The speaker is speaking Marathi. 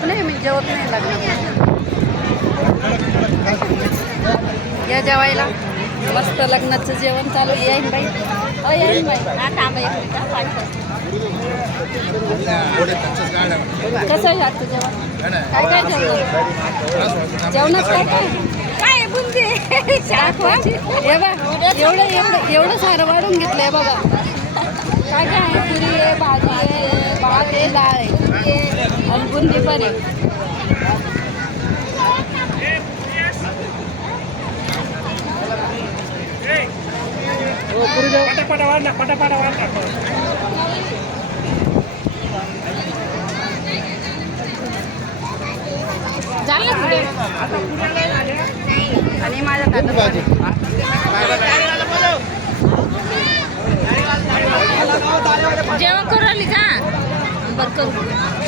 नाही मी जेवत नाही लग्न या जेवायला. मस्त लग्नाचं जेवण चालू येईन बाई. अ येईन बाई. हा थांबा एक मिनिट पाणी कसं आहे आजचं जेवण? काय काय जेवण जेवणात काय काय? काय बुंदी? हे एवढं एवढं एवढं सारं वाढून घेतलंय बघा. काय काय आहे? पुरी आहे भाजी आहे भात आहे डाळ आहे पुरी आहे आणि बुंदी पण आहे. पटापटा वाढला पटापटा झालं ना पुढे? आणि माझ्या जेवण करू आली का? बरं करू.